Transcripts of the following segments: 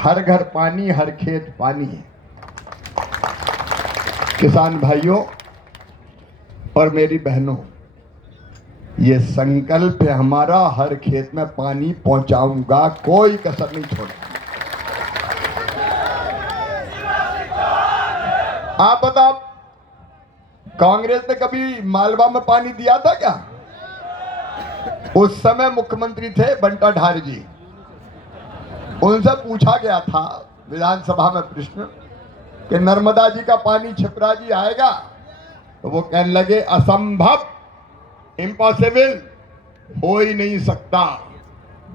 हर घर पानी, हर खेत पानी। किसान भाइयों और मेरी बहनों, ये संकल्प है हमारा, हर खेत में पानी पहुंचाऊंगा, कोई कसर नहीं छोड़ूंगा। आप बताओ, कांग्रेस ने कभी मालवा में पानी दिया था क्या? उस समय मुख्यमंत्री थे बंटा ढार जी। उनसे पूछा गया था विधानसभा में प्रश्न कि नर्मदा जी का पानी छिपरा जी आएगा? तो वो कहने लगे असंभव, इम्पॉसिबल, हो ही नहीं सकता।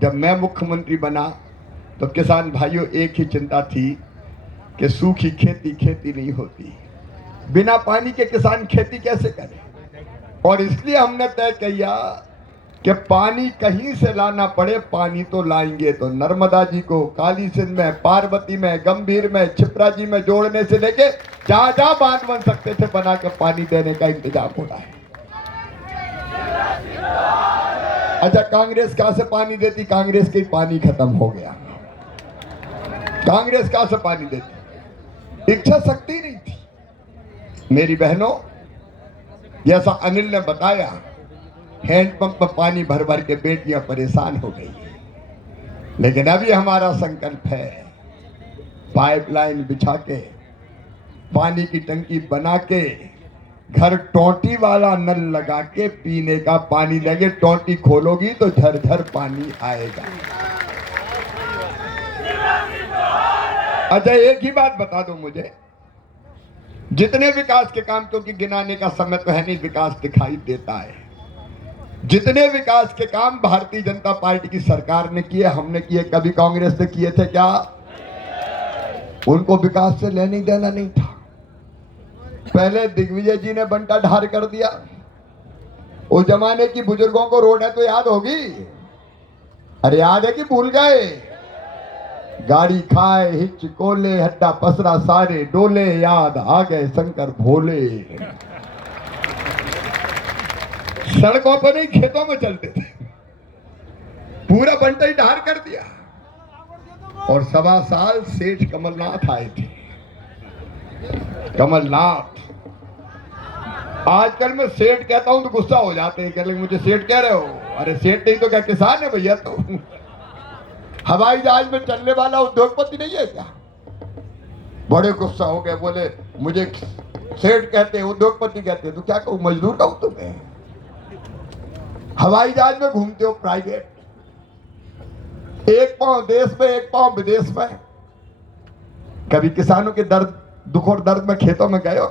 जब मैं मुख्यमंत्री बना तो किसान भाइयों एक ही चिंता थी कि सूखी खेती खेती नहीं होती, बिना पानी के किसान खेती कैसे करें। और इसलिए हमने तय किया कि पानी कहीं से लाना पड़े, पानी तो लाएंगे। तो नर्मदा जी को काली सिंध में, पार्वती में, गंभीर में, छिपरा जी में जोड़ने से लेके जहां जहां बांध बन सकते थे बना के पानी देने का इंतजाम हो रहा है। अच्छा, कांग्रेस कहां से पानी देती? कांग्रेस के पानी खत्म हो गया। कांग्रेस कहां से पानी देती? इच्छा शक्ति नहीं थी। मेरी बहनों, जैसा अनिल ने बताया, हैंडपंप में पानी भर भर के बेटियां परेशान हो गई। लेकिन अभी हमारा संकल्प है पाइपलाइन बिछा के, पानी की टंकी बना के, घर टोंटी वाला नल लगा के पीने का पानी लगे। टोंटी खोलोगी तो झरझर पानी आएगा। अच्छा, एक ही बात बता दो मुझे, जितने विकास के काम, क्योंकि गिनाने का समय तो है नहीं, विकास दिखाई देता है, जितने विकास के काम भारतीय जनता पार्टी की सरकार ने किए, हमने किए, कभी कांग्रेस ने किए थे क्या? उनको विकास से लेने देना नहीं था। पहले दिग्विजय जी ने बंटा ढार कर दिया। उस जमाने की बुजुर्गों को रोड है तो याद होगी। अरे याद है कि भूल गए? गाड़ी खाए हिच कोले, हड्डा पसरा सारे डोले, याद आ गए शंकर भोले। सड़कों पर नहीं, खेतों में चलते थे। पूरा बंटा ही ढार कर दिया। और 1.25 साल सेठ कमलनाथ आए थे। कमलनाथ, आजकल मैं सेठ कहता हूं तो गुस्सा हो जाते हैं, कह लेंगे मुझे सेठ कह रहे हो। अरे सेठ नहीं तो क्या किसान है भैया? तो हवाई जहाज में चलने वाला उद्योगपति नहीं है क्या? बड़े गुस्सा हो गए, बोले मुझे सेठ कहते हैं, उद्योगपति कहते हैं, तो क्या कहूं, मजदूर कहूं तुम्हें? हवाई जहाज में घूमते हो प्राइवेट, एक पांव देश में एक पांव विदेश में। कभी किसानों के दर्द, दुख और दर्द में खेतों में गए हो?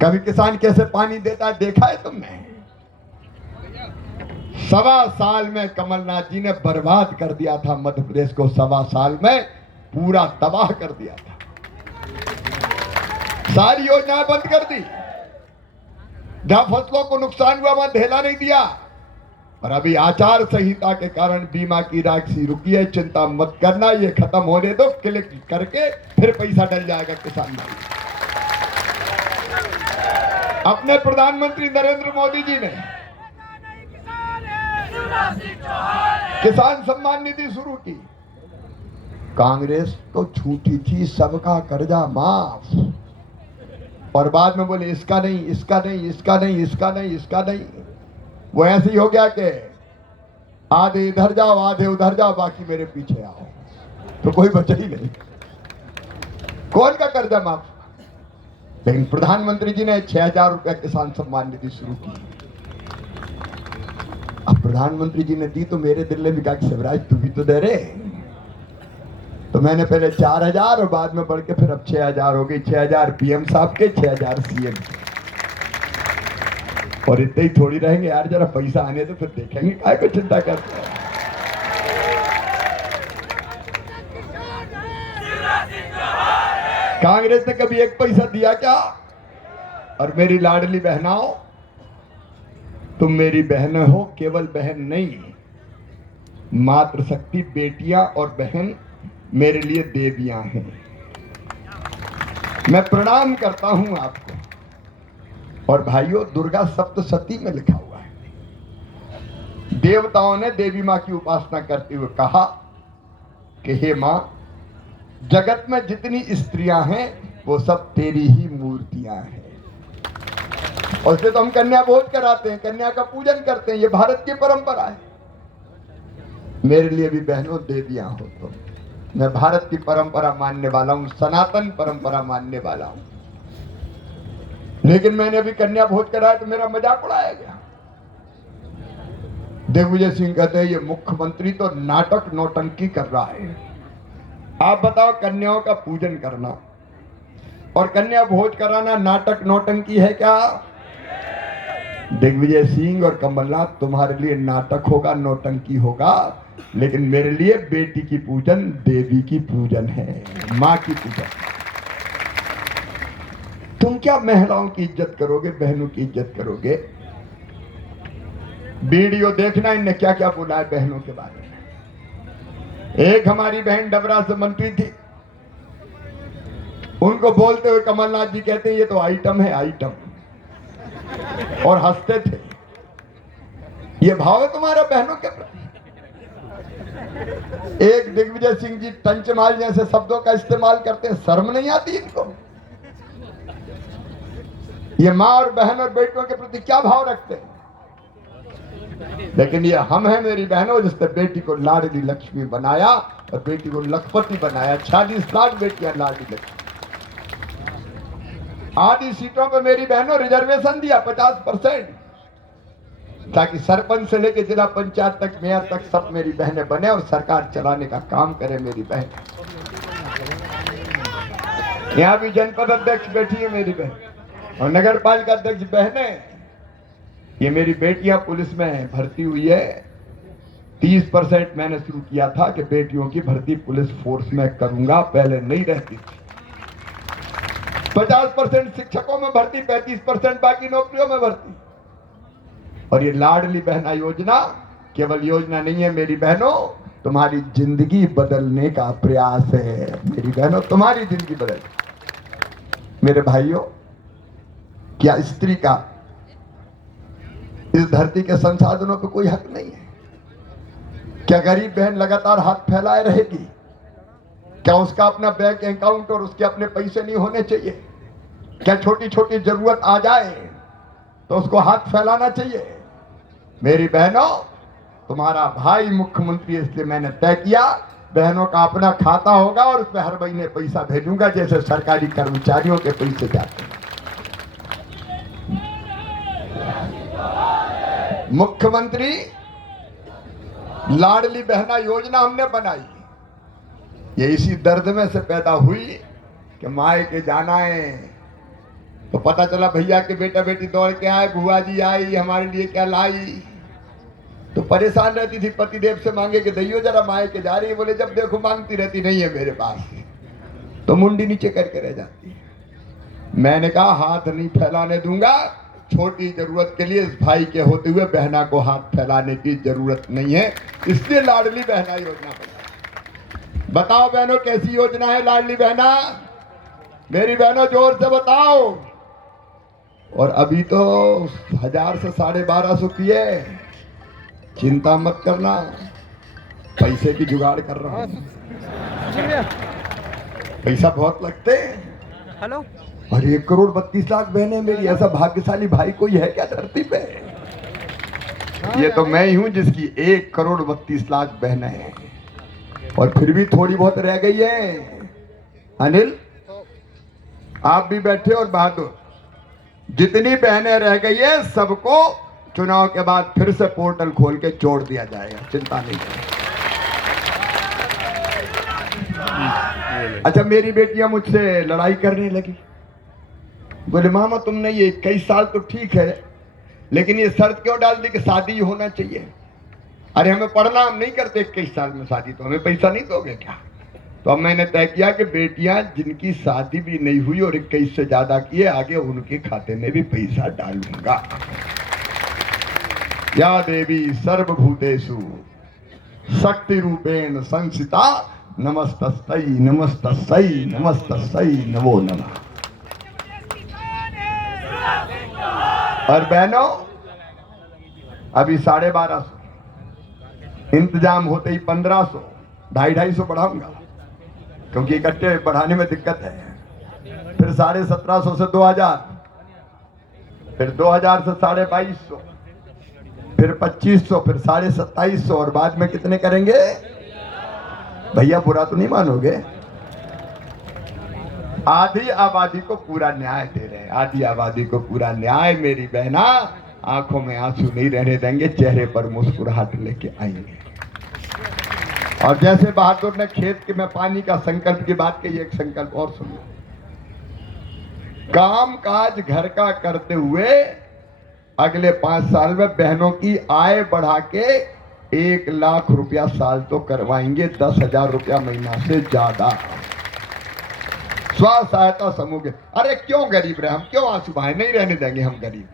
कभी किसान कैसे पानी देता है देखा है तुमने? 1.25 साल में कमलनाथ जी ने बर्बाद कर दिया था मध्य प्रदेश को। 1.25 साल में पूरा तबाह कर दिया था। सारी योजनाएं बंद कर दी। जहां फसलों को नुकसान हुआ वहां ढेला नहीं दिया। और अभी आचार संहिता के कारण बीमा की राशि रुकी है, चिंता मत करना, ये खत्म होने दो, क्लिक करके फिर पैसा डल जाएगा किसान भाई। अपने प्रधानमंत्री नरेंद्र मोदी जी ने किसान सम्मान निधि शुरू की। कांग्रेस तो छूटी थी सबका कर्जा माफ, और बाद में बोले इसका नहीं, इसका नहीं, इसका नहीं, इसका नहीं, इसका नहीं। वो ऐसे ही हो गया कि आधे इधर जाओ, आधे उधर जाओ, बाकी मेरे पीछे आओ, तो कोई बचा ही नहीं। कौन का कर्जा माफ? लेकिन प्रधानमंत्री जी ने 6,000 रुपया किसान सम्मान निधि शुरू की। अब प्रधानमंत्री जी ने दी तो मेरे दिल ने भी कहा कि शिवराज तू भी तो दे रहे। तो मैंने पहले 4,000 और बाद में बढ़ के फिर अब 6,000 हो गई। 6,000 पीएम साहब के, 6,000 सीएम के। और इतने ही थोड़ी रहेंगे यार, जरा पैसा आने तो फिर देखेंगे, काय को चिंता करते हैं। कांग्रेस ने कभी एक पैसा दिया क्या? और मेरी लाडली बहनाओं, तुम मेरी बहन हो, केवल बहन नहीं, मातृशक्ति बेटियां और बहन मेरे लिए देवियां हैं। मैं प्रणाम करता हूं आपको। और भाइयों, दुर्गा सप्तशती में लिखा हुआ है, देवताओं ने देवी मां की उपासना करते हुए कहा कि हे मां, जगत में जितनी स्त्रियां हैं वो सब तेरी ही मूर्तियां हैं। और इसलिए तो हम कन्या भोज कराते हैं, कन्या का पूजन करते हैं, ये भारत की परंपरा है। मेरे लिए भी बहनों देवियां हो तुम। मैं भारत की परंपरा मानने वाला हूं, सनातन परंपरा मानने वाला हूं। लेकिन मैंने अभी कन्या भोज कराया तो मेरा मजाक उड़ाया गया। दिग्विजय सिंह कहते हैं ये मुख्यमंत्री तो नाटक नौटंकी कर रहा है। आप बताओ, कन्याओं का पूजन करना और कन्या भोज कराना नाटक नौटंकी है क्या? दिग्विजय सिंह और कमलनाथ, तुम्हारे लिए नाटक होगा, नौटंकी होगा, लेकिन मेरे लिए बेटी की पूजन देवी की पूजन है, मां की पूजन। तुम क्या महिलाओं की इज्जत करोगे, बहनों की इज्जत करोगे? वीडियो देखना इनने क्या क्या बोला है बहनों के बारे में। एक हमारी बहन डबरा से मंत्री थी, उनको बोलते हुए कमलनाथ जी कहते हैं ये तो आइटम है, आइटम, और हंसते थे। ये भाव है तुम्हारा बहनों के प्रति? एक दिग्विजय सिंह जी टंचमाल जैसे शब्दों का इस्तेमाल करते हैं, शर्म नहीं आती इनको? ये मां और बहन और बेटियों के प्रति क्या भाव रखते हैं? लेकिन ये हम हैं मेरी बहनों, जिसने बेटी को लाडली लक्ष्मी बनाया और बेटी को लखपति बनाया। 40 लाख बेटियां लाडली लक्ष्मी। आधी सीटों पर मेरी बहनों रिजर्वेशन दिया 50%, ताकि सरपंच से लेकर जिला पंचायत तक, मेयर तक सब मेरी बहनें बने और सरकार चलाने का काम करे मेरी बहन। यहाँ भी जनपद अध्यक्ष बैठी है मेरी बहन, और नगर पालिका अध्यक्ष बहनें। ये मेरी बेटियां पुलिस में भर्ती हुई है। 30% मैंने शुरू किया था कि बेटियों की भर्ती पुलिस फोर्स में करूंगा, पहले नहीं रहती थी। 50% शिक्षकों में भर्ती, 35% बाकी नौकरियों में भर्ती। और ये लाडली बहना योजना केवल योजना नहीं है मेरी बहनों, तुम्हारी जिंदगी बदलने का प्रयास है मेरी बहनों, तुम्हारी जिंदगी बदल। मेरे भाइयों, क्या स्त्री का इस धरती के संसाधनों पर कोई हक नहीं है? क्या गरीब बहन लगातार हाथ फैलाए रहेगी? क्या उसका अपना बैंक अकाउंट और उसके अपने पैसे नहीं होने चाहिए? क्या छोटी छोटी जरूरत आ जाए तो उसको हाथ फैलाना चाहिए? मेरी बहनों, तुम्हारा भाई मुख्यमंत्री, इसलिए मैंने तय किया बहनों का अपना खाता होगा और उसमें हर महीने पैसा भेजूंगा, जैसे सरकारी कर्मचारियों के पैसे जाते हैं। मुख्यमंत्री लाडली बहना योजना हमने बनाई, ये इसी दर्द में से पैदा हुई कि मायके जाना है तो पता चला भैया के बेटा बेटी दौड़ के आए, बुआ जी आई, हमारे लिए क्या लाई। तो परेशान रहती थी, पतिदेव से मांगे कि दैयो जरा मायके जा रही है। बोले जब देखो मांगती रहती, नहीं है मेरे पास, तो मुंडी नीचे करके रह जाती है। मैंने कहा हाथ नहीं फैलाने दूंगा, छोटी जरूरत के लिए इस भाई के होते हुए बहना को हाथ फैलाने की जरूरत नहीं है, इसलिए लाडली बहना योजना बना। बताओ बहनों, कैसी योजना है लाडली बहना? मेरी बहनों जोर से बताओ। और अभी तो 1000 से 1250 की है, चिंता मत करना, पैसे की जुगाड़ कर रहा हूं। पैसा बहुत लगते हैं। हेलो, और 1 करोड़ 32 लाख बहनें मेरी, ऐसा भाग्यशाली भाई कोई है क्या धरती पे? ये तो मैं ही हूं जिसकी 1 करोड़ 32 लाख बहनें हैं, और फिर भी थोड़ी बहुत रह गई है। अनिल, आप भी बैठे और बहादुर, जितनी बहनें रह गई है सबको चुनाव के बाद फिर से पोर्टल खोल के जोड़ दिया जाएगा, चिंता नहीं करें। अच्छा, मेरी बेटियां मुझसे लड़ाई करने लगी, बोले मामा तुमने ये 21 साल तो ठीक है, लेकिन ये शर्त क्यों डाल दी कि शादी होना चाहिए? अरे हमें पढ़ना, हम नहीं करते 21 साल में शादी, तो हमें पैसा नहीं दोगे क्या? तो अब मैंने तय किया कि बेटियां जिनकी शादी भी नहीं हुई और 21 से ज्यादा की है, आगे उनके खाते में भी पैसा डालूंगा। या देवी सर्वभूतेषु शक्ति रूपेण संस्थिता नमस्तस्यै नमस्तस्यै नमस्तस्यै नमो नमः। और बहनों, अभी 1250, इंतजाम होते ही 1500, 250-250 बढ़ाऊंगा, क्योंकि इकट्ठे बढ़ाने में दिक्कत है। फिर 1750 से 2000, फिर 2000 से 2250, फिर 2500, फिर 2750, और बाद में कितने करेंगे भैया? बुरा तो नहीं मानोगे? आधी आबादी को पूरा न्याय दे रहे हैं, आधी आबादी को पूरा न्याय। मेरी बहना, आंखों में आंसू नहीं रहने देंगे, चेहरे पर मुस्कुराहट लेके आएंगे। और जैसे बहादुर ने खेत के में पानी का संकल्प की बात कही, एक संकल्प और सुन लो। काम काज घर का करते हुए अगले 5 साल में बहनों की आय बढ़ा के 1 लाख रुपया साल तो करवाएंगे, 10,000 रुपया महीना से ज्यादा। स्व सहायता समूह के, अरे क्यों गरीब रहे हम, क्यों आंसू बहाए? नहीं रहने देंगे हम गरीब।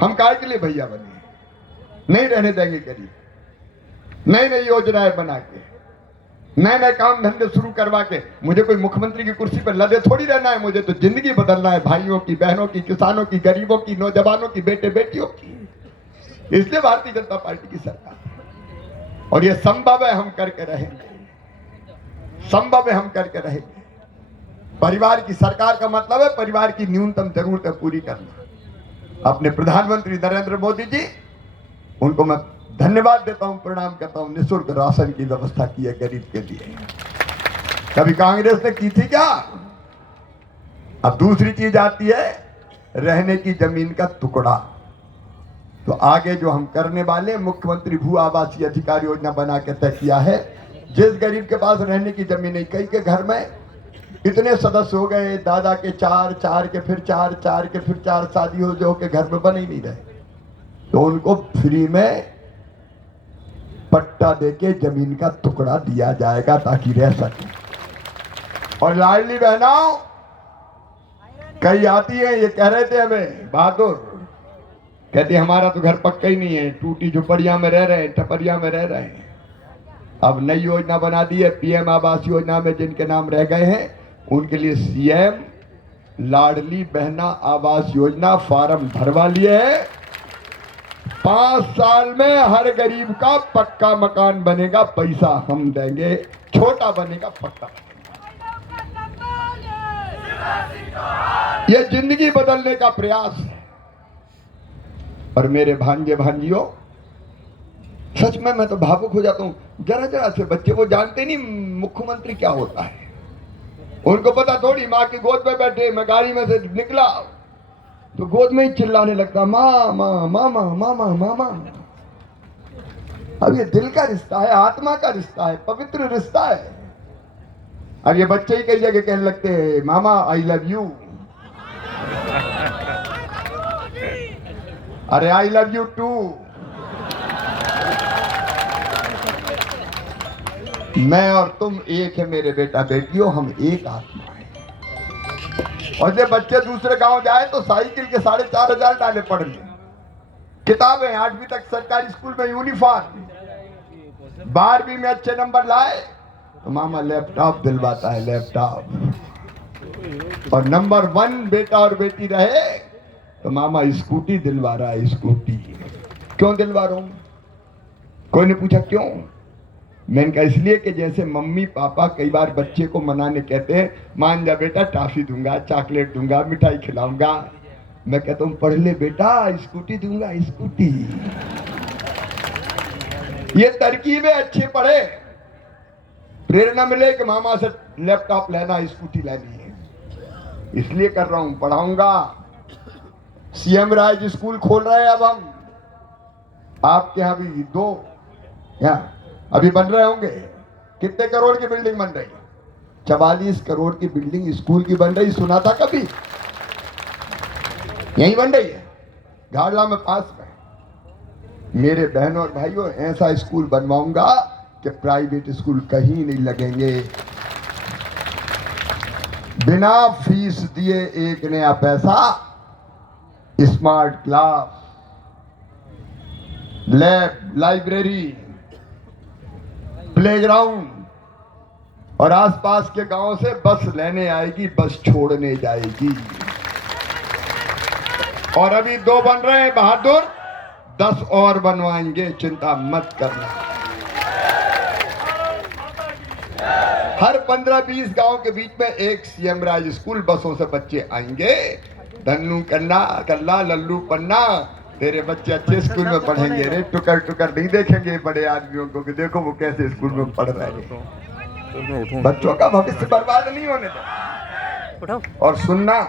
हम काहे के लिए भैया बने? नहीं रहने देंगे गरीब। नई नई योजनाएं बना के, नए नए काम धंधे शुरू करवा के। मुझे कोई मुख्यमंत्री की कुर्सी पर लदे थोड़ी रहना है, मुझे तो जिंदगी बदलना है, भाइयों की, बहनों की, किसानों की, गरीबों की, नौजवानों की, बेटे बेटियों की। इसलिए भारतीय जनता पार्टी की सरकार है, और ये संभव है, हम करके रहेंगे, संभव है, हम करके रहेंगे। परिवार की सरकार का मतलब है परिवार की न्यूनतम जरूरतें पूरी करना। अपने प्रधानमंत्री नरेंद्र मोदी जी, उनको मैं धन्यवाद देता हूं, प्रणाम करता हूं। निःशुल्क राशन की व्यवस्था की है गरीब के लिए। कभी कांग्रेस ने की थी क्या? अब दूसरी चीज आती है, रहने की जमीन का टुकड़ा। तो आगे जो हम करने वाले, मुख्यमंत्री भू आवासीय अधिकार योजना बना के तय किया है। जिस गरीब के पास रहने की जमीन नहीं, कई के घर में इतने सदस्य हो गए, दादा के 4, 4 के फिर 4, 4 के फिर 4, शादी हो जो के घर में बन ही नहीं रहे, तो उनको फ्री में पट्टा देके जमीन का टुकड़ा दिया जाएगा ताकि रह सके। और लाडली बहनाओं कई आती है, ये कह रहे थे हमें बहादुर, कहते हमारा तो घर पक्का ही नहीं है, टूटी झुपड़िया में रह रहे हैं, टपरिया में रह रहे हैं। अब नई योजना बना दी है, पीएम आवास योजना में जिनके नाम रह गए हैं उनके लिए सीएम लाडली बहना आवास योजना फार्म भरवा लिए है। 5 साल में हर गरीब का पक्का मकान बनेगा, पैसा हम देंगे, छोटा बनेगा पक्का। ये जिंदगी बदलने का प्रयास है। और मेरे भांजे भांजियों, सच में मैं तो भावुक हो जाता हूं। जरा जरा से बच्चे वो जानते नहीं मुख्यमंत्री क्या होता है, उनको पता थोड़ी। माँ की गोद में बैठे, मैं गाड़ी में से निकला तो गोद में ही चिल्लाने लगता, माँ माँ मामा मामा मामा। अब ये दिल का रिश्ता है, आत्मा का रिश्ता है, पवित्र रिश्ता है। अब ये बच्चे ही कई जगह कहने लगते हैं, मामा आई लव यू। अरे आई लव यू टू। मैं और तुम एक है मेरे बेटा बेटियों, हम एक आत्मा है। और जब बच्चे दूसरे गांव जाए तो साइकिल के 4,500 डाले पढ़ने, किताबें 8वीं तक सरकारी स्कूल में यूनिफॉर्म, 12वीं में अच्छे नंबर लाए तो मामा लैपटॉप दिलवाता है, लैपटॉप। और नंबर 1 बेटा और बेटी रहे तो मामा स्कूटी दिलवा रहा है, स्कूटी। क्यों दिलवा रहा हूं? कोई ने पूछा क्यों? मैंने कहा इसलिए कि जैसे मम्मी पापा कई बार बच्चे को मनाने कहते हैं, मान जा बेटा, टॉफी दूंगा, चॉकलेट दूंगा, मिठाई खिलाऊंगा। मैं कहता हूं पढ़ ले बेटा, स्कूटी दूंगा, स्कूटी। ये तरकीबें अच्छे पढ़े, प्रेरणा मिले कि मामा से लैपटॉप लेना, स्कूटी लेनी है, इसलिए कर रहा हूं, पढ़ाऊंगा। सीएम राज स्कूल खोल रहे हैं अब हम, आपके यहां भी 2 यहाँ अभी बन रहे होंगे। कितने करोड़ की बिल्डिंग बन रही? 44 करोड़ की बिल्डिंग स्कूल की बन रही, सुना था कभी? यही बन रही है घाटला में, पास में। मेरे बहनों और भाइयों, ऐसा स्कूल बनवाऊंगा कि प्राइवेट स्कूल कहीं नहीं लगेंगे। बिना फीस दिए 1 नया पैसा, smart class, lab, library, playground, और आसपास के गांव से बस लेने आएगी, बस छोड़ने जाएगी। और अभी 2 बन रहे हैं बहादुर, 10 और बनवाएंगे, चिंता मत करना। हर 15-20 गांव के बीच में एक सीएम राज स्कूल बसों से बच्चे आएंगे। धन्नू कन्ना कल्ला लल्लू पन्ना, तेरे बच्चे अच्छे स्कूल में पढ़ेंगे रे। टुकर टुकर नहीं देखेंगे बड़े आदमियों को कि देखो वो कैसे स्कूल में पढ़ रहे हैं। बच्चों का भविष्य बर्बाद नहीं होने दो। और सुनना